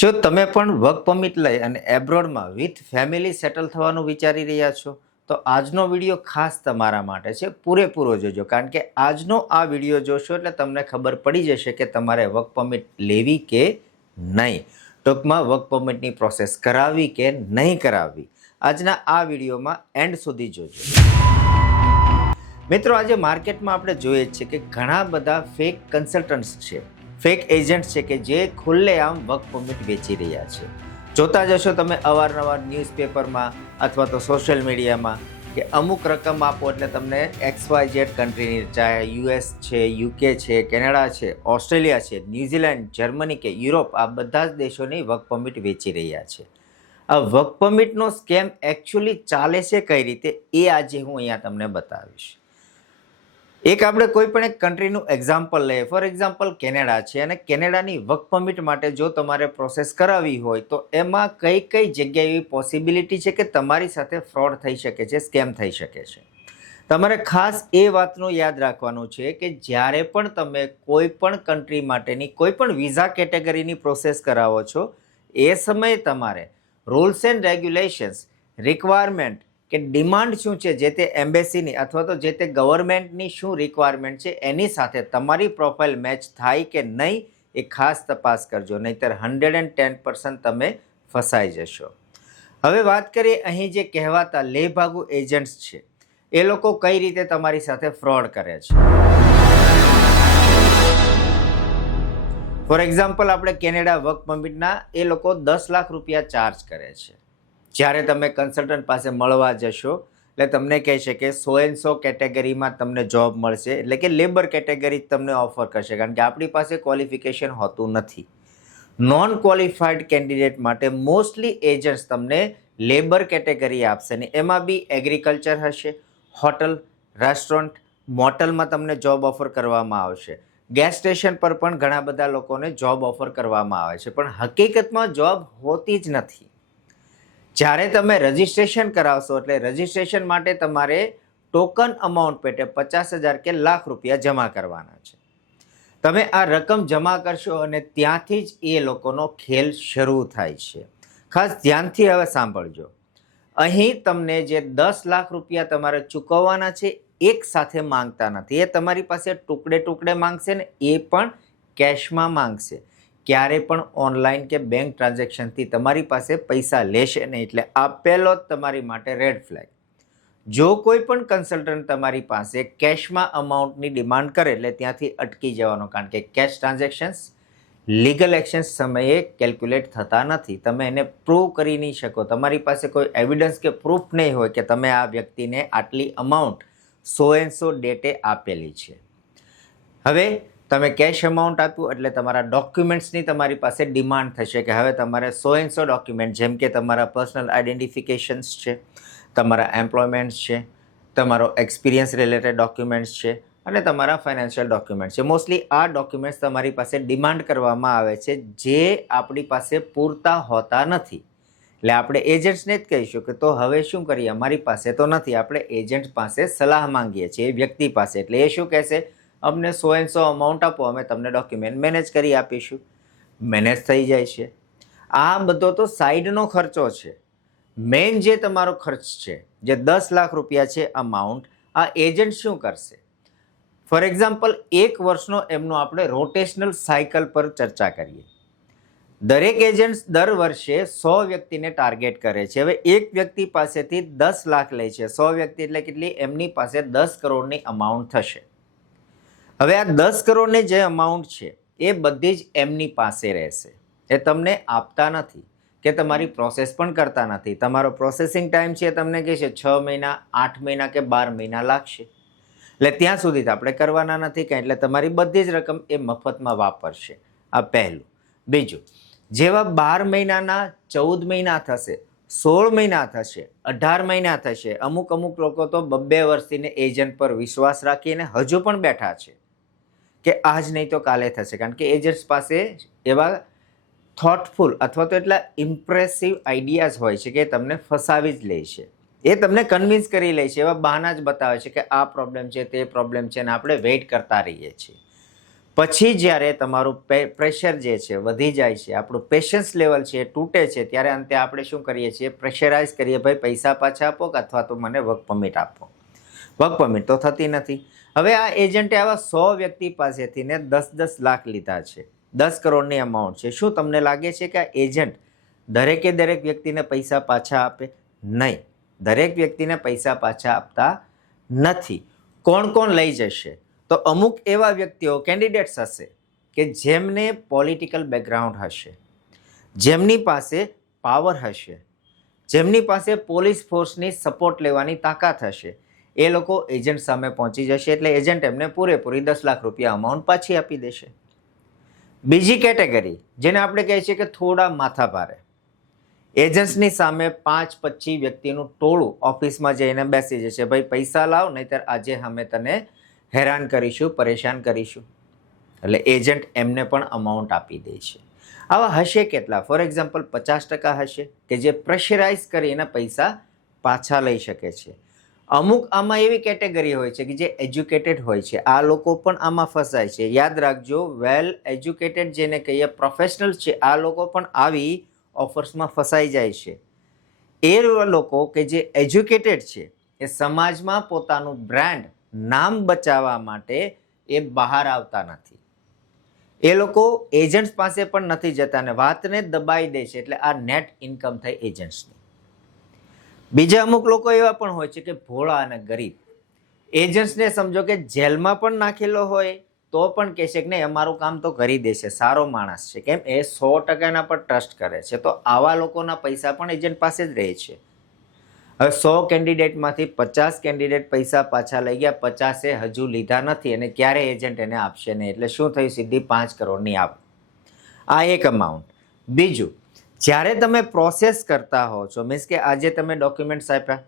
શું તમે પણ વર્ક પરમિટ લઈ અને એબ્રોડમાં વિથ ફેમિલી સેટલ થવાનું વિચારી રહ્યા છો? તો આજનો વિડીયો ખાસ તમારા માટે છે. પૂરેપૂરો જોજો, કારણ કે આજનો આ વિડીયો જોશો એટલે તમને ખબર પડી જશે કે તમારે વર્ક પરમિટ લેવી કે નહીં. ટૂંકમાં વર્ક પરમિટની પ્રોસેસ કરાવવી કે નહીં કરાવવી, આજના આ વિડીયોમાં એન્ડ સુધી જોજો. મિત્રો, આજે માર્કેટમાં આપણે જોઈએ છીએ કે ઘણા બધા ફેક કન્સલ્ટન્ટ્સ છે, ફેક એજન્ટ છે કે જે ખુલ્લેઆમ વર્ક પરમિટ વેચી રહ્યા છે. જોતા જશો તમે અવારનવાર ન્યૂઝપેપરમાં અથવા તો સોશિયલ મીડિયામાં કે અમુક રકમ આપો એટલે તમને XYZ કન્ટ્રીની, ચાહે US છે, UK છે, કેનેડા છે, ઓસ્ટ્રેલિયા છે, ન્યૂઝીલેન્ડ, જર્મની કે યુરોપ, આ બધા જ દેશોની વર્ક પરમિટ વેચી રહ્યા છે. આ વર્ક પરમિટનો સ્કેમ એકચ્યુઅલી ચાલે છે કઈ રીતે, એ આજે હું અહીંયા તમને બતાવીશ. એક આપણે કોઈ પણ એક કન્ટ્રીનું એક્ઝામ્પલ લઈએ. ફોર એક્ઝામ્પલ કેનેડા છે, અને કેનેડાની વર્ક પરમિટ માટે જો તમારે પ્રોસેસ કરાવવી હોય તો એમાં કઈ કઈ જગ્યાએ એવી પોસિબિલિટી છે કે તમારી સાથે ફ્રોડ થઈ શકે છે, સ્કેમ થઈ શકે છે. તમારે ખાસ એ વાતનું યાદ રાખવાનું છે કે જ્યારે પણ તમે કોઈ પણ કન્ટ્રી માટેની કોઈ પણ વિઝા કેટેગરીની પ્રોસેસ કરાવો છો, એ સમયે તમારે રૂલ્સ એન્ડ રેગ્યુલેશન્સ, રિક્વાયરમેન્ટ કે ડિમાન્ડ શું છે, જે તે એમ્બેસીની અથવા તો જે તે ગવર્મેન્ટની શું રિક્વાયરમેન્ટ છે, એની સાથે તમારી પ્રોફાઇલ મેચ થાય કે નહીં, એ ખાસ તપાસ કરજો, નહીંતર 110% તમે ફસાઈ જશો. હવે વાત કરીએ અહીં જે કહેવાતા લેભાગુ એજન્ટ્સ છે, એ લોકો કઈ રીતે તમારી સાથે ફ્રોડ કરે છે. ફોર એક્ઝામ્પલ, આપણે કેનેડા વર્ક પરમિટના એ લોકો 10 લાખ રૂપિયા ચાર્જ કરે છે. જ્યારે તમે કન્સલ્ટન્ટ પાસે મળવા જશો એટલે તમને કહેશે કે 100 કેટેગરીમાં તમને જોબ મળશે, એટલે કે લેબર કેટેગરી તમને ઓફર કરશે, કારણ કે આપણી પાસે ક્વોલિફિકેશન હોતું નથી. નોન ક્વોલિફાઈડ કેન્ડિડેટ માટે મોસ્ટલી એજન્ટ્સ તમને લેબર કેટેગરી આપશે ને એમાં બી એગ્રીકલ્ચર હશે, હોટલ, રેસ્ટોરન્ટ, મોટલમાં તમને જોબ ઓફર કરવામાં આવશે. ગેસ સ્ટેશન પર પણ ઘણા બધા લોકોને જોબ ઓફર કરવામાં આવે છે, પણ હકીકતમાં જોબ હોતી જ નથી. જ્યારે તમે રજિસ્ટ્રેશન કરાવશો એટલે રજિસ્ટ્રેશન માટે તમારે ટોકન અમાઉન્ટ પેટે 50,000 કે લાખ રૂપિયા જમા કરવાના છે. તમે આ રકમ જમા કરશો અને ત્યાંથી જ એ લોકોનો ખેલ શરૂ થાય છે. ખાસ ધ્યાનથી હવે સાંભળજો. અહીં તમને જે 10 લાખ રૂપિયા તમારે ચૂકવવાના છે, એક સાથે માંગતા નથી. એ તમારી પાસે ટુકડે ટુકડે માંગશે ને એ પણ કેશમાં માંગશે. ક્યારે પણ ઓનલાઈન કે બેંક ટ્રાન્ઝેક્શનથી તમારી પાસે પૈસા લેશે નહીં. એટલે આ પહેલો જ તમારી માટે રેડ ફ્લેગ. જો કોઈ પણ કન્સલ્ટન્ટ તમારી પાસે કેશમાં અમાઉન્ટની ડિમાન્ડ કરે એટલે ત્યાંથી અટકી જવાનો, કારણ કે કેશ ટ્રાન્ઝેક્શન્સ લીગલ એક્શન સમયે કેલ્ક્યુલેટ થતા નથી. તમે એને પ્રૂવ કરી નહીં શકો. તમારી પાસે કોઈ એવિડન્સ કે પ્રૂફ નહીં હોય કે તમે આ વ્યક્તિને આટલી અમાઉન્ટ 100 ડેટે આપેલી છે. હવે તમે કેશ અમાઉન્ટ આપ્યું એટલે તમારા ડોક્યુમેન્ટ્સની તમારી પાસે ડિમાન્ડ થશે કે હવે તમારે 100 ડોક્યુમેન્ટ, જેમ કે તમારા પર્સનલ આઈડેન્ટિફિકેશન્સ છે, તમારા એમ્પ્લોયમેન્ટ્સ છે, તમારો એક્સપિરિયન્સ રિલેટેડ ડોક્યુમેન્ટ્સ છે અને તમારા ફાઇનાન્શિયલ ડોક્યુમેન્ટ્સ છે. મોસ્ટલી આ ડોક્યુમેન્ટ્સ તમારી પાસે ડિમાન્ડ કરવામાં આવે છે, જે આપણી પાસે પૂરતા હોતા નથી. એટલે આપણે એજન્ટ્સને જ કહીશું કે તો હવે શું કરીએ, અમારી પાસે તો નથી. આપણે એજન્ટ પાસે સલાહ માંગીએ છીએ, એ વ્યક્તિ પાસે. એટલે એ શું કહેશે, અમને 100 અમાઉન્ટ આપો, અમે તમને ડોક્યુમેન્ટ મેનેજ કરી આપીશું. મેનેજ થઈ જાય છે. આ બધો તો સાઈડનો ખર્ચો છે. મેઇન જે તમારો ખર્ચ છે, જે 10 લાખ રૂપિયા છે અમાઉન્ટ, આ એજન્ટ શું કરશે? ફોર એક્ઝામ્પલ, 1 વર્ષનો એમનો આપણે રોટેશનલ સાયકલ પર ચર્ચા કરીએ. દરેક એજન્ટ દર વર્ષે 100 વ્યક્તિને ટાર્ગેટ કરે છે. હવે એક વ્યક્તિ પાસેથી 10 લાખ લે છે, 100 વ્યક્તિ એટલે કેટલી? એમની પાસે 10 કરોડની અમાઉન્ટ થશે. હવે આ 10 કરોડની જે અમાઉન્ટ છે એ બધી જ એમની પાસે રહેશે. એ તમને આપતા નથી કે તમારી પ્રોસેસ પણ કરતા નથી. તમારો પ્રોસેસિંગ ટાઈમ છે તમને કહે છે 6 મહિના, 8 મહિના કે 12 મહિના લાગશે. એટલે ત્યાં સુધી આપણે કરવાના નથી કાંઈ. એટલે તમારી બધી જ રકમ એ મફતમાં વાપરશે. આ પહેલું. બીજું, જેવા 12 મહિનાના 14 મહિના થશે, 16 મહિના થશે, 18 મહિના થશે, અમુક લોકો તો 2 વર્ષથી એજન્ટ પર વિશ્વાસ રાખીને હજુ પણ બેઠા છે કે આજ નહીં તો કાલે થશે, કારણ કે એજન્ટ્સ પાસે એવા થોટફુલ અથવા તો એટલા ઇમ્પ્રેસિવ આઈડિયાઝ હોય છે કે તમને ફસાવી જ લે છે. એ તમને કન્વિન્સ કરી લે છે, એવા બહાના જ બતાવે છે કે આ પ્રોબ્લેમ છે, તે પ્રોબ્લેમ છે, અને આપણે વેઇટ કરતા રહીએ છીએ. પછી જ્યારે તમારું પ્રેશર જે છે વધી જાય છે, આપણું પેશન્સ લેવલ છે એ તૂટે છે, ત્યારે અંતે આપણે શું કરીએ છીએ, પ્રેશરાઇઝ કરીએ, ભાઈ પૈસા પાછા આપો અથવા તો મને વર્ક પરમિટ આપો. વર્ક પરમિટ તો થતી નથી. હવે આ એજન્ટે આવા 100 વ્યક્તિ પાસેથી ને 10-10 લાખ લીધા છે, 10 કરોડની અમાઉન્ટ છે. શું તમને લાગે છે કે આ એજન્ટ દરેકે દરેક વ્યક્તિને પૈસા પાછા આપે? નહીં, દરેક વ્યક્તિને પૈસા પાછા આપતા નથી. કોણ કોણ લઈ જશે? તો અમુક એવા વ્યક્તિઓ કેન્ડિડેટ્સ હશે કે જેમને પોલિટિકલ બેકગ્રાઉન્ડ હશે, જેમની પાસે પાવર હશે, જેમની પાસે પોલીસ ફોર્સની સપોર્ટ લેવાની તાકાત હશે. એ લોકો એજન્ટ સામે પહોંચી જશે, એટલે એજન્ટ એમને પૂરેપૂરી 10 લાખ રૂપિયા અમાઉન્ટ પાછી આપી દેશે. બીજી કેટેગરી, જેને આપણે કહીએ છીએ કે થોડા માથાભારે, એજન્ટ્સની સામે 5-25 વ્યક્તિનું ટોળું ઓફિસમાં જઈને બેસી જશે, ભાઈ પૈસા લાવ, નહીંતર આજે અમે તને હેરાન કરીશું, પરેશાન કરીશું. એટલે એજન્ટ એમને પણ અમાઉન્ટ આપી દે છે. આવા હશે કેટલા? ફોર એક્ઝામ્પલ 50% હશે કે જે પ્રેશરાઇઝ કરીને પૈસા પાછા લઈ શકે છે. અમુક આમાં એવી કેટેગરી હોય છે કે જે એજ્યુકેટેડ હોય છે, આ લોકો પણ આમાં ફસાય છે. યાદ રાખજો, વેલ એજ્યુકેટેડ જેને કહીએ, પ્રોફેશનલ છે, આ લોકો પણ આવી ઓફર્સમાં ફસાઈ જાય છે. એ લોકો કે જે એજ્યુકેટેડ છે એ સમાજમાં પોતાનું બ્રાન્ડ, નામ બચાવવા માટે એ બહાર આવતા નથી. એ લોકો એજન્ટ્સ પાસે પણ નથી જતા ને વાતને દબાઈ દે છે, એટલે આ નેટ ઇન્કમ થઈ એજન્ટ્સની. બીજા અમુક લોકો એવા પણ હોય છે કે ભોળા અને ગરીબ, એજન્ટ્સને સમજો કે જેલમાં પણ નાખેલો હોય તો પણ કહેશે કે નહીં, અમારું કામ તો કરી દેશે, સારો માણસ છે. કેમ? એ 100% પર ટ્રસ્ટ કરે છે. તો આવા લોકોના પૈસા પણ એજન્ટ પાસે જ રહે છે. હવે 100 કેન્ડિડેટમાંથી 50 કેન્ડિડેટ પૈસા પાછા લઈ ગયા, 50એ હજુ લીધા નથી અને ક્યારે એજન્ટ એને આપશે નહીં. એટલે શું થયું? સીધી 5 કરોડની આપ. આ એક અમાઉન્ટ. બીજું, જ્યારે તમે પ્રોસેસ કરતા હો છો, મીન્સ કે આજે તમે ડોક્યુમેન્ટ્સ આપ્યા,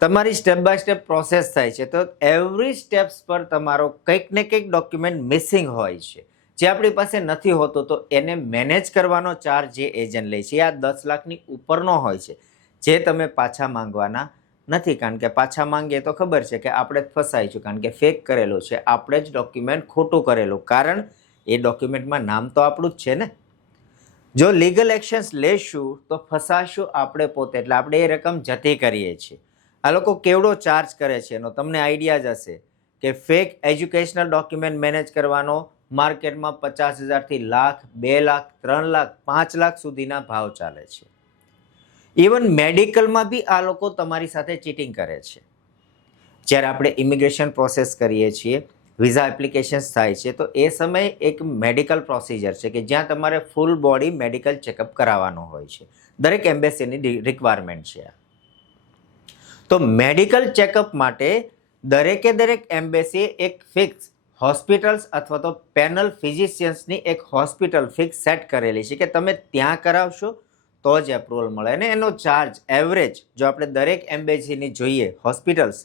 તમારી સ્ટેપ બાય સ્ટેપ પ્રોસેસ થાય છે, તો એવરી સ્ટેપ્સ પર તમારો કંઈક ને કંઈક ડોક્યુમેન્ટ મિસિંગ હોય છે, જે આપણી પાસે નથી હોતો. તો એને મેનેજ કરવાનો ચાર્જ જે એજન્ટ લે છે, આ 10 લાખની ઉપરનો હોય છે, જે તમે પાછા માંગવાના નથી. કારણ કે પાછા માંગીએ તો ખબર છે કે આપણે જ ફસાઈશું, કારણ કે ફેક કરેલું છે, આપણે જ ડોક્યુમેન્ટ ખોટું કરેલું, કારણ એ ડોક્યુમેન્ટમાં નામ તો આપણું જ છે ને. જો લીગલ એક્શન્સ લેશું તો ફસાશું આપણે પોતે, એટલે આપણે એ રકમ જતી કરીએ છીએ. આ લોકો કેવડો ચાર્જ કરે છે એનો તમને આઈડિયા જ હશે કે ફેક એજ્યુકેશનલ ડોક્યુમેન્ટ મેનેજ કરવાનો માર્કેટમાં 50,000થી લાખ, 2 લાખ, 3 લાખ, 5 લાખ સુધીના ભાવ ચાલે છે. ઇવન મેડિકલમાં બી આ લોકો તમારી સાથે ચીટિંગ કરે છે. જ્યારે આપણે ઇમિગ્રેશન પ્રોસેસ કરીએ છીએ, વિઝા એપ્લિકેશન્સ થાય છે, તો એ સમયે એક મેડિકલ પ્રોસિજર છે કે જ્યાં તમારે ફૂલ બોડી મેડિકલ ચેકઅપ કરાવવાનો હોય છે. દરેક એમ્બેસીની રિક્વાયરમેન્ટ છે. તો મેડિકલ ચેકઅપ માટે દરેકે દરેક એમ્બેસીએ એક ફિક્સ હોસ્પિટલ્સ અથવા તો પેનલ ફિઝિશિયન્સની એક હોસ્પિટલ ફિક્સ સેટ કરેલી છે કે તમે ત્યાં કરાવશો તો જ એપ્રુવલ મળે. અને એનો ચાર્જ એવરેજ જો આપણે દરેક એમ્બેસીની જોઈએ હોસ્પિટલ્સ,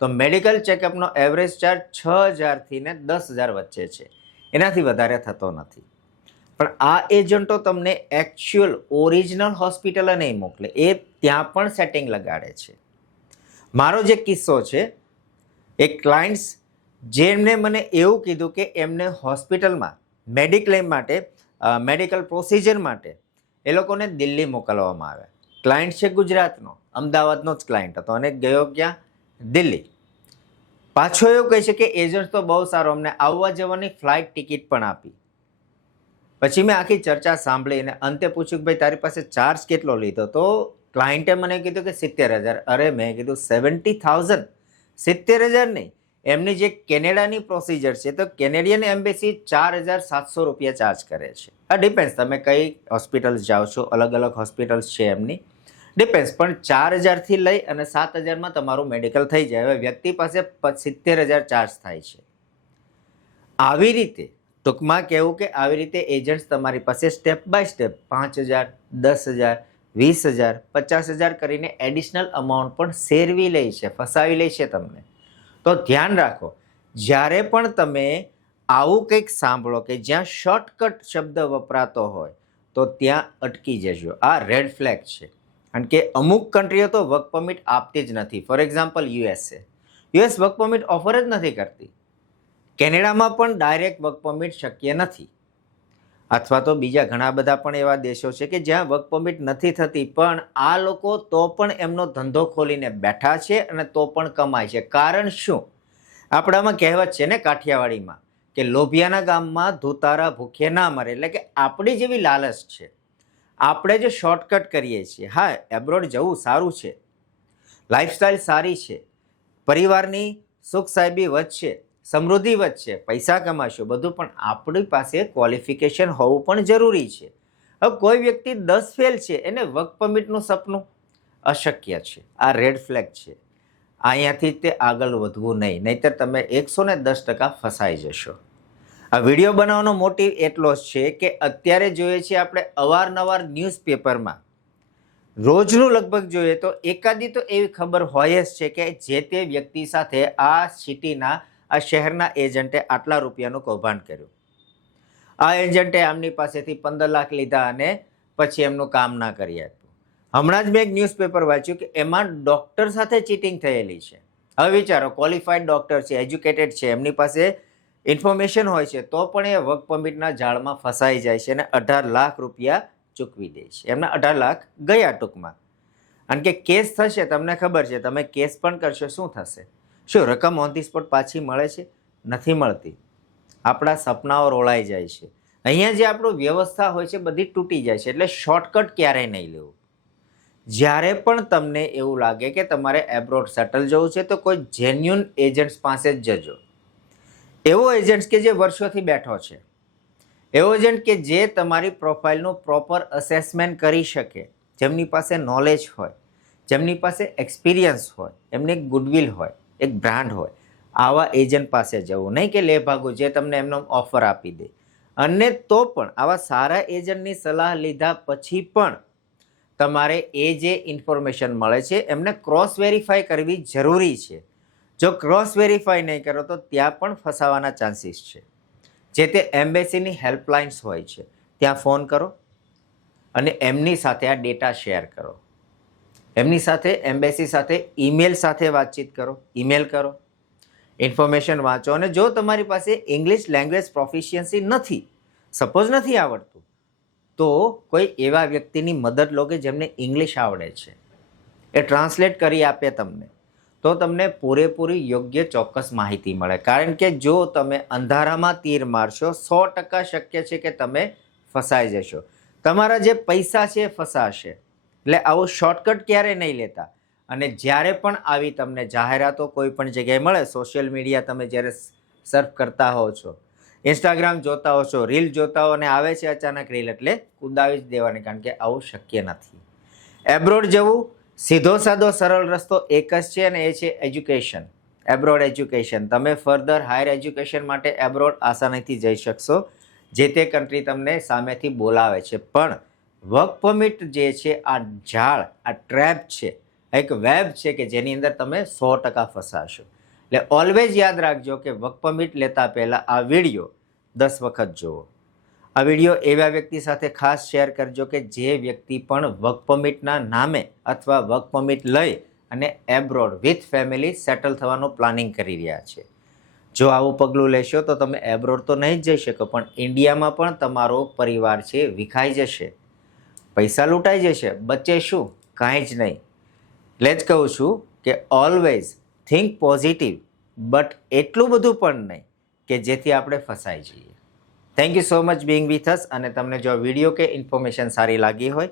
તો મેડિકલ ચેકઅપનો એવરેજ ચાર્જ 6,000થી ને 10,000 વચ્ચે છે, એનાથી વધારે થતો નથી. પણ આ એજન્ટો તમને એકચ્યુઅલ ઓરિજિનલ હોસ્પિટલ નહીં મોકલે, એ ત્યાં પણ સેટિંગ લગાડે છે. મારો જે કિસ્સો છે, એક ક્લાયન્ટ્સ જેમને મને એવું કીધું કે એમને હોસ્પિટલમાં મેડિક્લેમ માટે, મેડિકલ પ્રોસિજર માટે એ લોકોને દિલ્હી મોકલવામાં આવ્યા. ક્લાયન્ટ છે ગુજરાતનો, અમદાવાદનો જ ક્લાયન્ટ હતો અને ગયો ક્યાં? દિલ્હી. પાછો એવું કહે છે કે એજન્ટ તો બહુ સારો, અમને આવવા જવાની ફ્લાઇટ ટિકિટ પણ આપી. પછી મેં આખી ચર્ચા સાંભળી અને અંતે પૂછ્યું કે ભાઈ તારી પાસે ચાર્જ કેટલો લીધો? તો ક્લાયન્ટે મને કીધું કે 70,000. અરે મેં કીધું 70,000? 70,000 નહીં, એમની જે કેનેડાની પ્રોસિજર છે તો કેનેડિયન એમ્બેસી 4,700 રૂપિયા ચાર્જ કરે છે. આ ડિપેન્ડ્સ, તમે કઈ હોસ્પિટલ્સ જાઓ છો, અલગ અલગ હોસ્પિટલ્સ છે એમની, ડિપેન્ડ્સ. પણ 4,000થી લઈ અને 7,000માં તમારું મેડિકલ થઈ જાય. હવે વ્યક્તિ પાસે 70,000 ચાર્જ થાય છે. આવી રીતે ટૂંકમાં કહેવું કે આવી રીતે એજન્ટ્સ તમારી પાસે સ્ટેપ બાય સ્ટેપ 5,000, 10,000, 20,000, 50,000 કરીને એડિશનલ અમાઉન્ટ પણ શેરવી લે છે, ફસાવી લે છે તમને. તો ધ્યાન રાખો, જ્યારે પણ તમે આવું કંઈક સાંભળો કે જ્યાં શોર્ટકટ શબ્દ વપરાતો હોય તો ત્યાં અટકી જજો. આ રેડ ફ્લેગ છે. કારણ કે અમુક કન્ટ્રીઓ તો વર્ક પરમિટ આપતી જ નથી. For example US work permit offer જ નથી કરતી. કેનેડામાં પણ ડાયરેક્ટ વર્ક પરમિટ શક્ય નથી, અથવા તો બીજા ઘણા બધા પણ એવા દેશો છે કે જ્યાં વર્ક પરમિટ નથી થતી, પણ આ લોકો તો પણ એમનો ધંધો ખોલીને બેઠા છે અને તો પણ કમાય છે. કારણ શું? આપણામાં કહેવત છે ને કાઠિયાવાડીમાં કે લોભિયાના ગામમાં ધુતારા ભૂખે ના મરે. એટલે કે આપણી જેવી લાલચ છે, આપણે જે શોર્ટકટ કરીએ છીએ. હા, એબ્રોડ જવું સારું છે, લાઈફસ્ટાઈલ સારી છે, પરિવારની સુખ સાહેબી વધશે, સમૃદ્ધિ વધશે, પૈસા કમાશો બધું, પણ આપણી પાસે ક્વોલિફિકેશન હોવું પણ જરૂરી છે. હવે કોઈ વ્યક્તિ 10 ફેલ છે, એને વર્ક પરમિટનું સપનું અશક્ય છે. આ રેડ ફ્લેગ છે. અહીંયાથી તે આગળ વધવું નહીં, નહીંતર તમે 110% ફસાઈ જશો. આ વિડીયો બનાવવાનો મોટિવ એટલો જ છે કે અત્યારે જોઈએ છીએ આપણે અવારનવાર ન્યૂઝપેપરમાં, રોજનું લગભગ જોઈએ તો એકાદી તો એવી ખબર હોય જ છે કે જે તે વ્યક્તિ સાથે આ સિટીના, આ શહેરના એજન્ટે આટલા રૂપિયાનું કૌભાંડ કર્યું, આ એજન્ટે આમની પાસેથી 15 લાખ લીધા અને પછી એમનું કામ ના કરી આપ્યું. હમણાં જ મેં એક ન્યૂઝપેપર વાંચ્યું કે એમાં ડૉક્ટર સાથે ચીટિંગ થયેલી છે. હવે વિચારો, ક્વોલિફાઈડ ડૉક્ટર છે, એજ્યુકેટેડ છે, એમની પાસે ઇન્ફોર્મેશન હોય છે, તો પણ એ વર્ક પરમિટના જાળમાં ફસાઈ જાય છે અને 18 લાખ રૂપિયા ચૂકવી દે છે. એમના 18 લાખ ગયા ટૂંકમાં. અને કે કેસ થશે, તમને ખબર છે, તમે કેસ પણ કરશો, શું થશે? શું રકમ ઓન ધી સ્પોટ પાછી મળે છે? નથી મળતી. આપણા સપનાઓ રોળાઈ જાય છે. અહીંયા જે આપણું વ્યવસ્થા હોય છે બધી તૂટી જાય છે. એટલે શોર્ટકટ ક્યારેય નહીં લેવું. જ્યારે પણ તમને એવું લાગે કે તમારે એબ્રોડ સેટલ જવું છે તો કોઈ જેન્યુન એજન્ટ્સ પાસે જ જજો. એવો એજન્ટ કે જે વર્ષોથી બેઠો છે, એવો એજન્ટ કે જે તમારી પ્રોફાઇલનું પ્રોપર અસેસમેન્ટ કરી શકે, જેમની પાસે નોલેજ હોય, જેમની પાસે એક્સપિરિયન્સ હોય, એમની એક ગુડવિલ હોય, એક બ્રાન્ડ હોય. આવા એજન્ટ પાસે જવું, નહીં કે લે ભાગું જે તમને એમનો ઓફર આપી દે. અને તો પણ આવા સારા એજન્ટની સલાહ લીધા પછી પણ તમારે એ જે ઇન્ફોર્મેશન મળે છે એમને ક્રોસ વેરીફાઈ કરવી જરૂરી છે. જો ક્રોસ વેરીફાઈ નહીં કરો તો ત્યાં પણ ફસાવાના ચાન્સીસ છે. જે તે એમ્બેસીની હેલ્પલાઇન્સ હોય છે, ત્યાં ફોન કરો અને એમની સાથે આ ડેટા શેર કરો. એમની સાથે, એમ્બેસી સાથે ઈમેલ સાથે વાતચીત કરો, ઈમેલ કરો, ઇન્ફોર્મેશન વાંચો. અને જો તમારી પાસે ઇંગ્લિશ લેંગ્વેજ પ્રોફિશિયન્સી નથી, સપોઝ નથી આવડતું, તો કોઈ એવા વ્યક્તિની મદદ લો કે જેમને ઇંગ્લિશ આવડે છે, એ ટ્રાન્સલેટ કરી આપે તમને, તો તમને પૂરેપૂરી યોગ્ય ચોક્કસ માહિતી મળે. કારણ કે જો તમે અંધારામાં તીર મારશો, 100% શક્ય છે કે તમે ફસાઈ જશો. તમારા જે પૈસા છે એ ફસાશે. એટલે આવું શોર્ટકટ ક્યારે નહીં લેતા. અને જ્યારે પણ આવી તમને જાહેરાતો કોઈ પણ જગ્યાએ મળે, સોશિયલ મીડિયા તમે જ્યારે સર્ફ કરતા હો છો, ઇન્સ્ટાગ્રામ જોતા હો છો, રીલ જોતા હો અને આવે છે અચાનક રીલ, એટલે કુદાવી જ દેવાની, કારણ કે આવું શક્ય નથી. એબ્રોડ જવું સીધો સાદો સરળ રસ્તો એક જ છે અને એ છે એજ્યુકેશન, એબ્રોડ એજ્યુકેશન. તમે ફર્ધર હાયર એજ્યુકેશન માટે એબ્રોડ આસાનીથી જઈ શકશો, જે તે કન્ટ્રી તમને સામેથી બોલાવે છે. પણ વર્ક પરમિટ જે છે આ જાળ, આ ટ્રેપ છે, એક વેબ છે કે જેની અંદર તમે 100% ફસાશો. એટલે ઓલવેઝ યાદ રાખજો કે વર્ક પરમિટ લેતા પહેલાં આ વિડીયો 10 વખત જુઓ. આ વિડીયો એવા વ્યક્તિ સાથે ખાસ શેર કરજો કે જે વ્યક્તિ પણ વર્ક પરમિટના નામે અથવા વર્ક પરમિટ લઈ અને એબ્રોડ વિથ ફેમિલી સેટલ થવાનું પ્લાનિંગ કરી રહ્યા છે. જો આવું પગલું લેશો તો તમે એબ્રોડ તો નહીં જ જઈ શકો, પણ ઇન્ડિયામાં પણ તમારો પરિવાર છે વિખાઈ જશે, પૈસા લૂંટાઈ જશે, બચે શું? કાંઈ જ નહીં. એટલે જ કહું છું કે ઓલવેઝ થિંક પોઝિટિવ, બટ એટલું બધું પણ નહીં કે જેથી આપણે ફસાઈ જઈએ. Thank you so much Bing with us. અને તમને જો વિડીયો કે ઇન્ફોર્મેશન સારી લાગી હોય